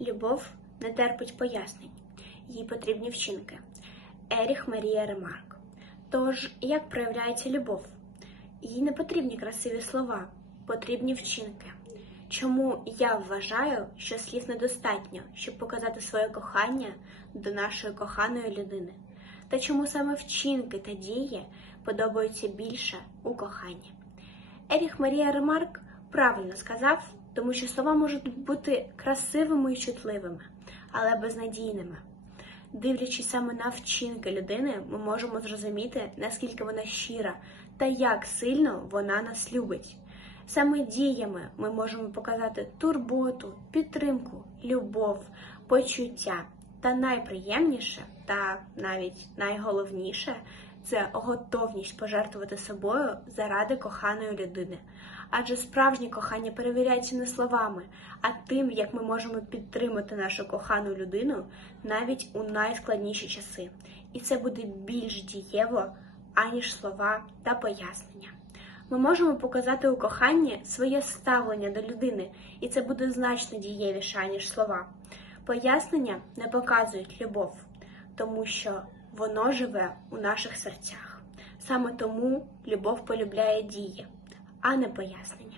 Любов не терпить пояснень, їй потрібні вчинки. Еріх Марія Ремарк. Тож, як проявляється любов? Їй не потрібні красиві слова, потрібні вчинки. Чому я вважаю, що слів недостатньо, щоб показати своє кохання до нашої коханої людини? Та чому саме вчинки та дії подобаються більше у коханні? Еріх Марія Ремарк правильно сказав, тому що слова можуть бути красивими і чутливими, але безнадійними. Дивлячись саме на вчинки людини, ми можемо зрозуміти, наскільки вона щира та як сильно вона нас любить. Саме діями ми можемо показати турботу, підтримку, любов, почуття. Та найприємніше, та навіть найголовніше це готовність пожертвувати собою заради коханої людини. Адже справжнє кохання перевіряється не словами, а тим, як ми можемо підтримати нашу кохану людину навіть у найскладніші часи. І це буде більш дієво, аніж слова та пояснення. Ми можемо показати у коханні своє ставлення до людини, і це буде значно дієвіше, ніж слова. Пояснення не показують любов, тому що воно живе у наших серцях. Саме тому любов полюбляє дії, а не пояснення.